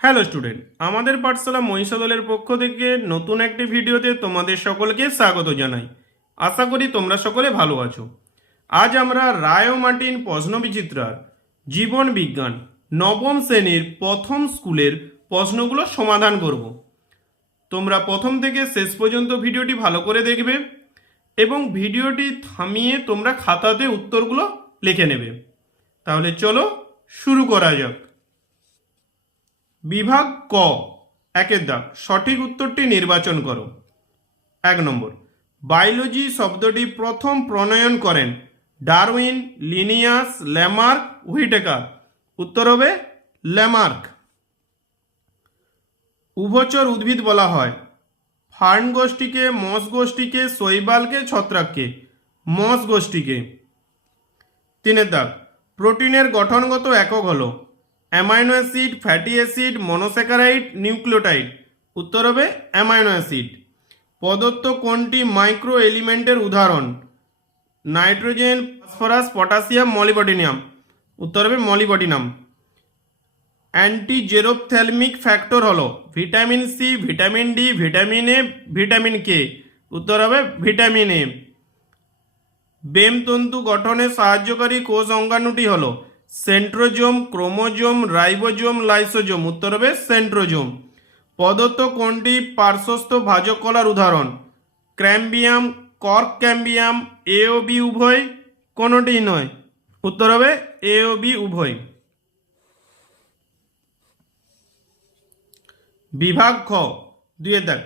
Hello student, আমাদের পাঠশালা মহিষা দলের পক্ষ থেকে নতুন একটি ভিডিওতে তোমাদের সকলকে স্বাগত জানাই। আশা করি তোমরা সকলে ভালো আছো। আজ আমরা রায় ও মার্টিন প্রশ্নবিচিত্রার জীবন বিজ্ঞান নবম শ্রেণীর প্রথম স্কুলের প্রশ্নগুলো সমাধান করব। তোমরা প্রথম থেকে শেষ পর্যন্ত ভিডিওটি ভালো করে দেখবে এবং ভিডিওটি থামিয়ে তোমরা খাতাতে উত্তরগুলো লিখে নেবে। তাহলে চলো শুরু করা যাক। বিভাগ ক, একের দাগ, সঠিক উত্তরটি নির্বাচন করো। 1 নম্বর, বায়োলজি শব্দটি প্রথম প্রণয়ন করেন ডারউইন, লিনিয়াস, ল্যামার্ক, হুইটেকার। উত্তর হবে ল্যামার্ক। উভচর উদ্ভিদ বলা হয় ফার্ন গোষ্ঠীকে, মস গোষ্ঠীকে, শৈবালকে, ছত্রাককে। মস গোষ্ঠীকে। 3-এর দাগ, প্রোটিনের গঠনগত একক হলো amino acid, fatty acid, monosaccharide, nucleotide. উত্তর হবে অ্যামাইনো অ্যাসিড। প্রদত্ত কোনটি মাইক্রো এলিমেন্টের উদাহরণ? Nitrogen, phosphorus, potassium, molybdenum. উত্তর হবে মলিবডিনাম। অ্যান্টিজেরোপথ্যালমিক ফ্যাক্টর হলো vitamin C, vitamin D, vitamin A, vitamin K. উত্তর হবে ভিটামিন এ। বেমতন্তু গঠনে সাহায্যকারী কোষ অঙ্গাণুটি হলো সেন্ট্রোজোম, ক্রোমোজোম, রাইবোজোম, লাইসোজোম। উত্তর হবে সেন্ট্রোজোম। প্রদত্ত কোনটি পার্শ্বস্থ ভাজক কলার উদাহরণ? ক্র্যাম্বিয়াম, কর্ক ক্যাম্বিয়াম, এ ও বি উভয়, কোনোটি নয়। উত্তর হবে এ ও বি উভয়। বিভাগ খ, 2-এর দাগ,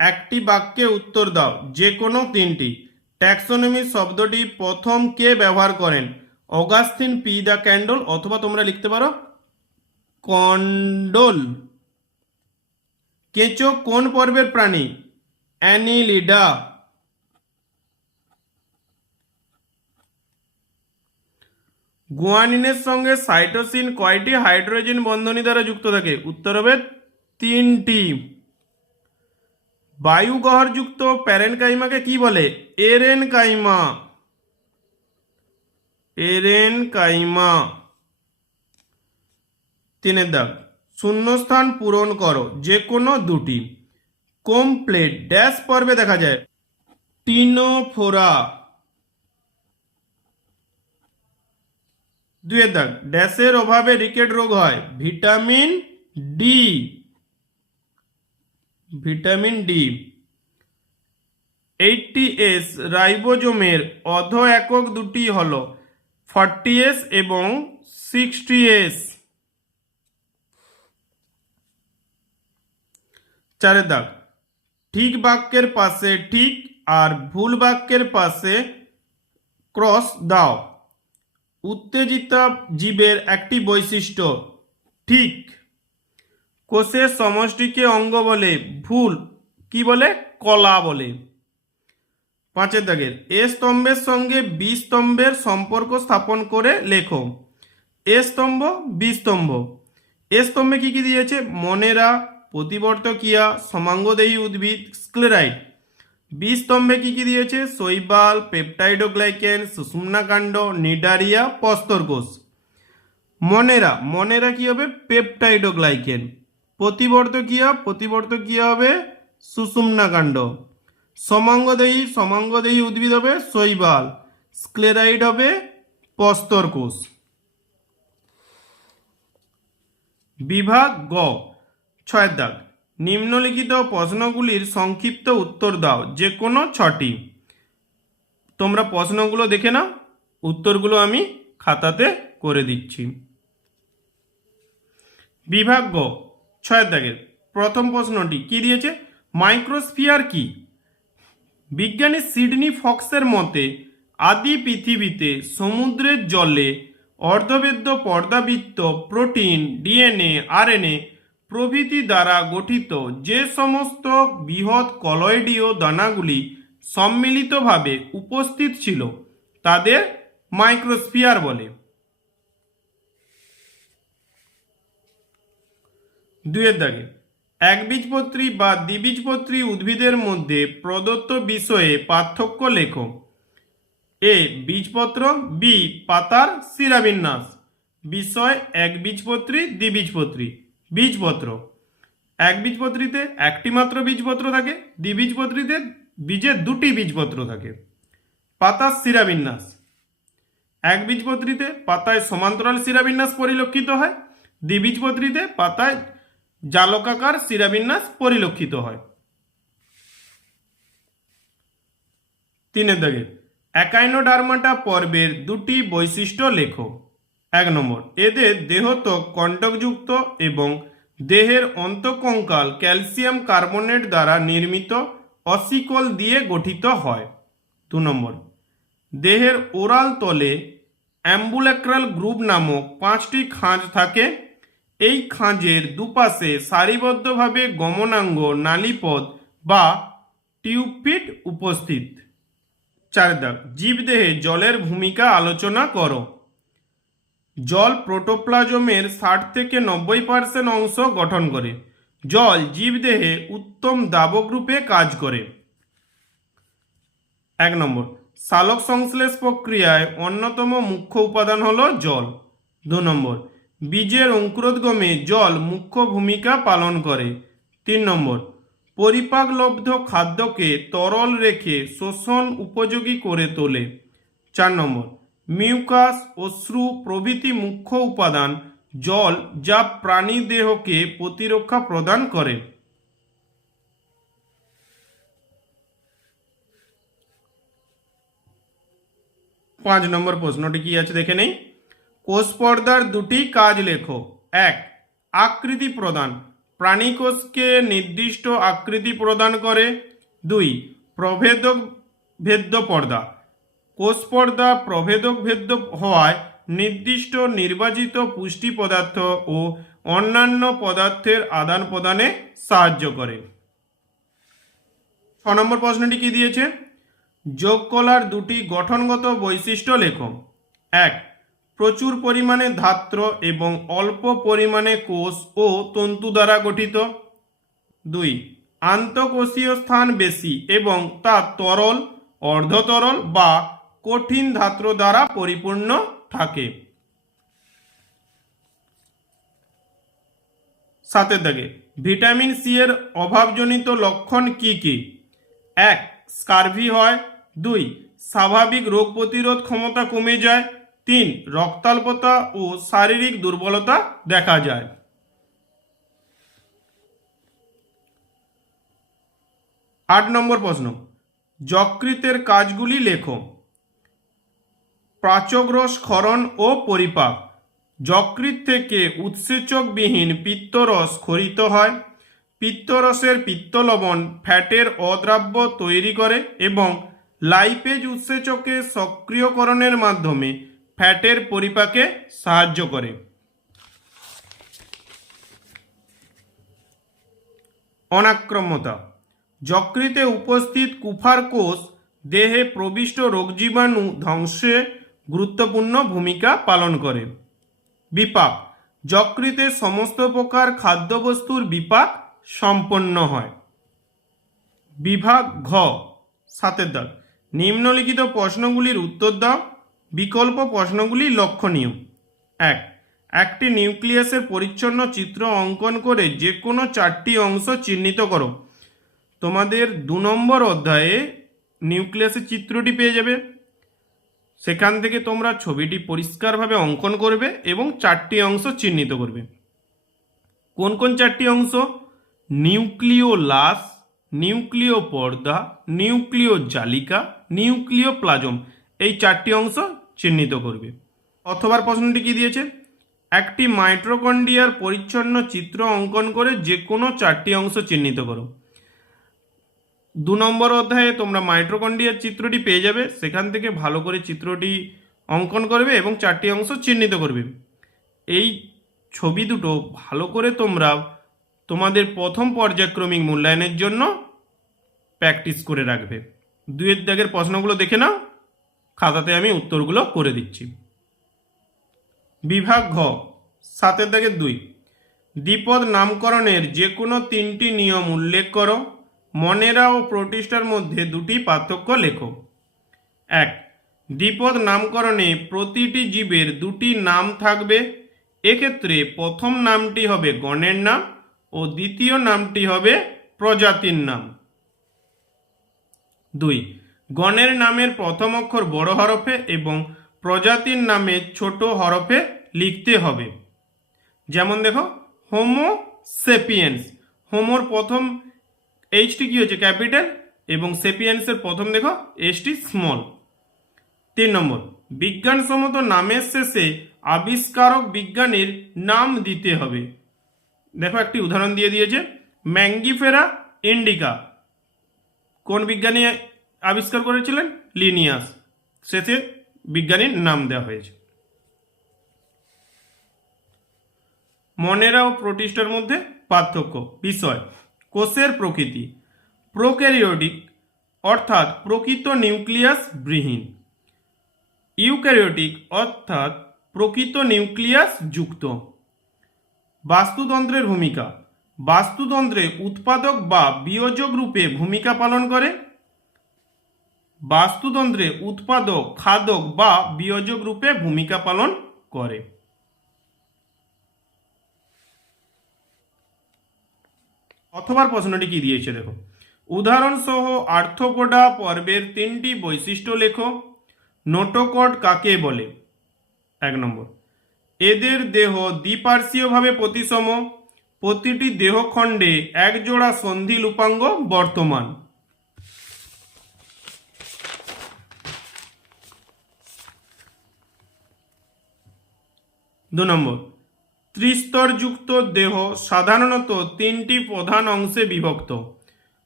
একটি বাক্যে উত্তর দাও যে কোনো তিনটি। ট্যাক্সোনমি শব্দটি প্রথম কে ব্যবহার করেন? অগাস্টিন পি দ্য ক্যান্ডল, অথবা তোমরা লিখতে পারো কন্ডোল। কেঁচো কোন পর্বের প্রাণী? অ্যানিলিডা। গুয়ানিনের সঙ্গে সাইটোসিন কয়টি হাইড্রোজেন বন্ধনী দ্বারা যুক্ত থাকে? উত্তর হবে 3টি। বায়ু গহরযুক্ত প্যারেনকাইমাকে কি বলে? এরেনকাইমা। এরেনকাইমা। 3-এর দাগ, শূন্যস্থান পূরণ করো যে কোনো দুটি। কমপ্লেট ড্যাশ পর্বে দেখা যায়? টিনোফোরা। 2-এর দাগ, ড্যাশের অভাবে রিকেট রোগ হয়? Vitamin D. Vitamin D. 80S রাইবোজোমের অধ একক দুটি হল 40S এবং 60S। 4-এর দাগ, ঠিক বাক্যের পাশে ঠিক আর ভুল বাক্যের পাশে ক্রস দাও। উত্তেজিত জীবের একটি বৈশিষ্ট্য ঠিক। কোষের সমষ্টিকে অঙ্গ বলে? ভুল। কি বলে? কলা বলে। 5-এর দাগের, এ স্তম্ভের সঙ্গে বি স্তম্ভের সম্পর্ক স্থাপন করে লেখো। এ স্তম্ভ, বি স্তম্ভ। এ স্তম্ভে কি কি দিয়েছে? মনেরা, প্রতিবর্তকিয়া, সমাঙ্গদেহী উদ্ভিদ, স্ক্লেরাইড। বি স্তম্ভে কি কি দিয়েছে? শৈবাল, পেপটাইডোগ্লাইকেন, সুষুম্নাকাণ্ড, নিডারিয়া, প্রস্তরকোষ। মনেরা, মনেরা কি হবে? পেপটাইডোগ্লাইকেন। প্রতিবর্তকিয়া, প্রতিবর্তকিয়া হবে সুষুম্নাকাণ্ড। সমাঙ্গদেহী, সমাঙ্গদেহী উদ্ভিদ হবে শৈবাল। স্ক্লেরাইড হবে প্রস্তরকোষ। বিভাগ গ, 6-এর দাগ, নিম্নলিখিত প্রশ্নগুলির সংক্ষিপ্ত উত্তর দাও যে কোনো 6টি। তোমরা প্রশ্নগুলো দেখে নাও, উত্তরগুলো আমি খাতাতে করে দিচ্ছি। বিভাগ গ, 6-এর দাগের প্রথম প্রশ্নটি কি দিয়েছে? মাইক্রোস্ফিয়ার কি? বিজ্ঞানী সিডনি ফক্সের মতে আদি পৃথিবীতে সমুদ্রের জলে অর্ধবেদ্য পর্দাবৃত্ত প্রোটিন, ডিএনএ, আরএনএ প্রভৃতি দ্বারা গঠিত যে সমস্ত বৃহৎ কলয়েডীয় দানাগুলি সম্মিলিতভাবে উপস্থিত ছিল তাদের মাইক্রোস্ফিয়ার বলে। 2-এর দাগে, একবীজপত্রী বা দ্বিবীজপত্রী উদ্ভিদের মধ্যে প্রদত্ত বিষয়ে পার্থক্য লেখো। এ বীজপত্র, বি পাতার শিরাবিন্যাস। বিষয় একবীজপত্রী, দ্বিবীজপত্রী। বীজপত্র, একবীজপত্রীতে একটি মাত্র বীজপত্র থাকে, দ্বিবীজপত্রীতে বীজের দুটি বীজপত্র থাকে। পাতার শিরাবিন্যাস, একবীজপত্রীতে পাতায় সমান্তরাল শিরাবিন্যাস পরিলক্ষিত হয়, দ্বিবীজপত্রীতে পাতায় জালকাকার শিরাবিন্যাস পরিলক্ষিত হয়। 3 দাগে একাইনোডার্মাটা পর্বের দুটি বৈশিষ্ট্য লেখো। 1 নম্বর, এদের দেহত্বক কণ্টকযুক্ত এবং দেহের অন্তঃকঙ্কাল ক্যালসিয়াম কার্বনেট দ্বারা নির্মিত অসিকল দিয়ে গঠিত হয়। 2 নম্বর, দেহের ওরাল তলে অ্যাম্বুলেক্রাল গ্রুপ নামক 5টি খাঁজ থাকে। এই খাঁজের দুপাশে সারিবদ্ধভাবে গমনাঙ্গ নালীপথ বা টিউবপিট উপস্থিত। 4 দাগ, জীবদেহে জলের ভূমিকা আলোচনা করো। জল প্রোটোপ্লাজমের 60 থেকে 90% অংশ গঠন করে। জল জীবদেহে উত্তম দাবক রূপে কাজ করে। 1 নম্বর, সালোক সংশ্লেষ প্রক্রিয়ায় অন্যতম মুখ্য উপাদান হলো জল। 2 নম্বর, বীজের অঙ্কুরোদ্গমে জল মুখ্য ভূমিকা পালন করে। 3 নম্বর, পরিপাকলব্ধ খাদ্যকে তরল রেখে শোষণ উপযোগী করে তোলে। 4 নম্বর, মিউকাস, অশ্রু প্রভৃতি মুখ্য উপাদান জল যা প্রাণী দেহকে প্রতিরক্ষা প্রদান করে। 5 নম্বর প্রশ্নটি কি আছে দেখে নেই। কোষ পর্দার দুটি কাজ লেখো। 1, আকৃতি প্রদান, প্রাণী কোষকে নির্দিষ্ট আকৃতি প্রদান করে। 2, প্রভেদক ভেদ্য পর্দা, কোষ পর্দা প্রভেদক ভেদ্য হওয়ায় নির্দিষ্ট নির্বাচিত পুষ্টি পদার্থ ও অন্যান্য পদার্থের আদান প্রদানে সাহায্য করে। 6 নম্বর প্রশ্নটি কি দিয়েছে, যোগ কলার দুটি গঠনগত বৈশিষ্ট্য লেখো। 1, প্রচুর পরিমাণে ধাত্র এবং অল্প পরিমাণে কোষ ও তন্তু দ্বারা গঠিত। 2, আন্তঃকোষীয় স্থান বেশি এবং তা তরল, অর্ধতরল বা কঠিন ধাত্র দ্বারা পরিপূর্ণ থাকে। 7 দাগে ভিটামিন সি এর অভাবজনিত লক্ষণ কি কি। 1, স্কারভি হয়। 2, স্বাভাবিক রোগ প্রতিরোধ ক্ষমতা কমে যায়। 3, রক্তাল্পতা ও শারীরিক দুর্বলতা দেখা যায়। 8 নম্বর প্রশ্ন, যকৃতের কাজগুলি লেখো। প্রাচগ্রস ক্ষরণ ও পরিপাক, যকৃৎ থেকে উৎসেচকবিহীন পিত্তরস ক্ষরিত হয়। পিত্তরসের পিত্তলবণ ফ্যাটের অদ্রাব্য তৈরি করে এবং লাইপেজ উৎসেচকের সক্রিয়করণের মাধ্যমে ফ্যাটের পরিপাকে সাহায্য করে। অনাক্রম্যতা, যকৃতে উপস্থিত কুফার কোষ দেহে প্রবিষ্ট রোগজীবাণু ধ্বংসে গুরুত্বপূর্ণ ভূমিকা পালন করে। বিপাক, যকৃতে সমস্ত প্রকার খাদ্যবস্তুর বিপাক সম্পন্ন হয়। বিভাগ ঘ, 7 দাগ, নিম্নলিখিত প্রশ্নগুলির উত্তর দাও। বিকল্প প্রশ্নগুলি লক্ষণীয়। 1, একটি নিউক্লিয়াসের পরিচ্ছন্ন চিত্র অঙ্কন করে যে কোনো 4টি অংশ চিহ্নিত করো। তোমাদের 2 নম্বর অধ্যায়ে নিউক্লিয়াসের চিত্রটি পেয়ে যাবে, সেখান থেকে তোমরা ছবিটি পরিষ্কারভাবে অঙ্কন করবে এবং 4টি অংশ চিহ্নিত করবে। কোন কোন 4টি অংশ? নিউক্লিয় লাস, নিউক্লিয় পর্দা, নিউক্লিয় জালিকা, নিউক্লিয় প্লাজম, এই 4টি অংশ চিহ্নিত করবে। অথবা প্রশ্নটি কি দিয়েছে, একটি মাইটোকন্ড্রিয়ার পরিচ্ছন্ন চিত্র অঙ্কন করে যে কোনো 4টি অংশ চিহ্নিত করো। 2 নম্বর অধ্যায়ে তোমরা মাইটোকন্ড্রিয়ার চিত্রটি পেয়ে যাবে, সেখান থেকে ভালো করে চিত্রটি অঙ্কন করবে এবং 4টি অংশ চিহ্নিত করবে। এই ছবি দুটো ভালো করে তোমরা তোমাদের প্রথম পর্যায়ক্রমিক মূল্যায়নের জন্য প্র্যাকটিস করে রাখবে। 2 দাগের প্রশ্নগুলো দেখে নাও, খাতাতে আমি উত্তরগুলো করে দিচ্ছি। বিভাগ ঘ, 7 দাগের 2, দ্বিপদ নামকরণের যে কোনো 3টি নিয়ম উল্লেখ করো। মনেরা ও প্রোটিস্টার মধ্যে 2টি পার্থক্য লেখো। 1, দ্বিপদ নামকরণে প্রতিটি জীবের 2টি নাম থাকবে এক্ষেত্রে প্রথম নামটি হবে গণের নাম ও দ্বিতীয় নামটি হবে প্রজাতির নাম। 2, গণের নামের প্রথম অক্ষর বড় হরফে এবং প্রজাতির নামে ছোট হরফে লিখতে হবে। যেমন দেখো হোমো সেপিয়েন্স, হোমোর প্রথম এইচটি কি হচ্ছে ক্যাপিটাল এবং সেপিয়েন্সের প্রথম দেখো এসটি স্মল। 3 নম্বর, বিজ্ঞানসম্মত নামের শেষে আবিষ্কারক বিজ্ঞানীর নাম দিতে হবে। দেখো একটি উদাহরণ দিয়ে দিয়েছে, ম্যাঙ্গিফেরা ইন্ডিকা কোন বিজ্ঞানী আবিষ্কার করেছিলেন? লিনিয়াস। শেষে বিজ্ঞানীর নাম দেওয়া হয়েছে। মনেরা ও প্রোটিস্টার মধ্যে পার্থক্য। বিষয়, কোষের প্রকৃতি, প্রোক্যারিওটিক অর্থাৎ প্রকৃত নিউক্লিয়াস বিহীন, ইউক্যারিওটিক অর্থাৎ প্রকৃত নিউক্লিয়াস যুক্ত। বাস্তুতন্ত্রের ভূমিকা, বাস্তুতন্ত্রে উৎপাদক বা বিয়োজক রূপে ভূমিকা পালন করে। বাস্তুতন্ত্রে উৎপাদক, খাদক বা বিয়োজক রূপে ভূমিকা পালন করে। অথবার প্রশ্নটি কি দিয়েছে দেখো, উদাহরণসহ আর্থ্রোপোডা পর্বের 3টি বৈশিষ্ট্য লেখো। নোটোকড কাকে বলে? 1 নম্বর, এদের দেহ দ্বিপার্শ্বীয়ভাবে প্রতিসম, প্রতিটি দেহখণ্ডে একজোড়া সন্ধি লুপাঙ্গ বর্তমান। 2 নম্বর, ত্রিস্তরযুক্ত দেহ সাধারণত 3টি প্রধান অংশে বিভক্ত,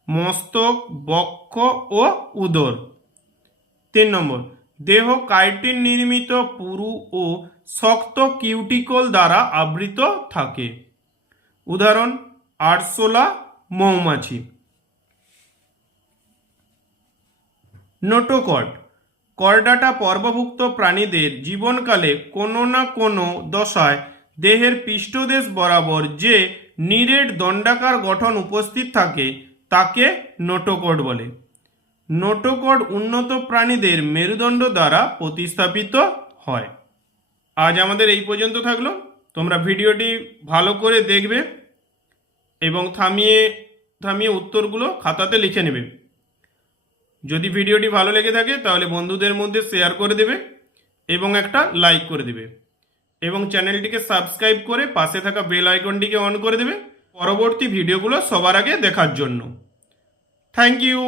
মস্তক, বক্ষ ও উদর। 3 নম্বর, দেহ কাইটিন নির্মিত পুরু ও শক্ত কিউটিকল দ্বারা আবৃত থাকে। উদাহরণ, আরশোলা মৌমাছি। নোটোকড, করডাটা পর্বভুক্ত প্রাণীদের জীবনকালে কোনো না কোনো দশায় দেহের পৃষ্ঠদেশ বরাবর যে নিরেট দণ্ডাকার গঠন উপস্থিত থাকে তাকে নোটোকড বলে। নোটোকড উন্নত প্রাণীদের মেরুদণ্ড দ্বারা প্রতিস্থাপিত হয়। আজ আমাদের এই পর্যন্ত থাকলো। তোমরা ভিডিওটি ভালো করে দেখবে এবং থামিয়ে থামিয়ে উত্তরগুলো খাতাতে লিখে নেবে। যদি ভিডিওটি ভালো লেগে থাকে তাহলে বন্ধুদের মধ্যে শেয়ার করে দেবে এবং একটা লাইক করে দেবে এবং চ্যানেলটিকে সাবস্ক্রাইব করে পাশে থাকা বেল আইকনটিকে অন করে দেবে পরবর্তী ভিডিওগুলো সবার আগে দেখার জন্য। Thank you.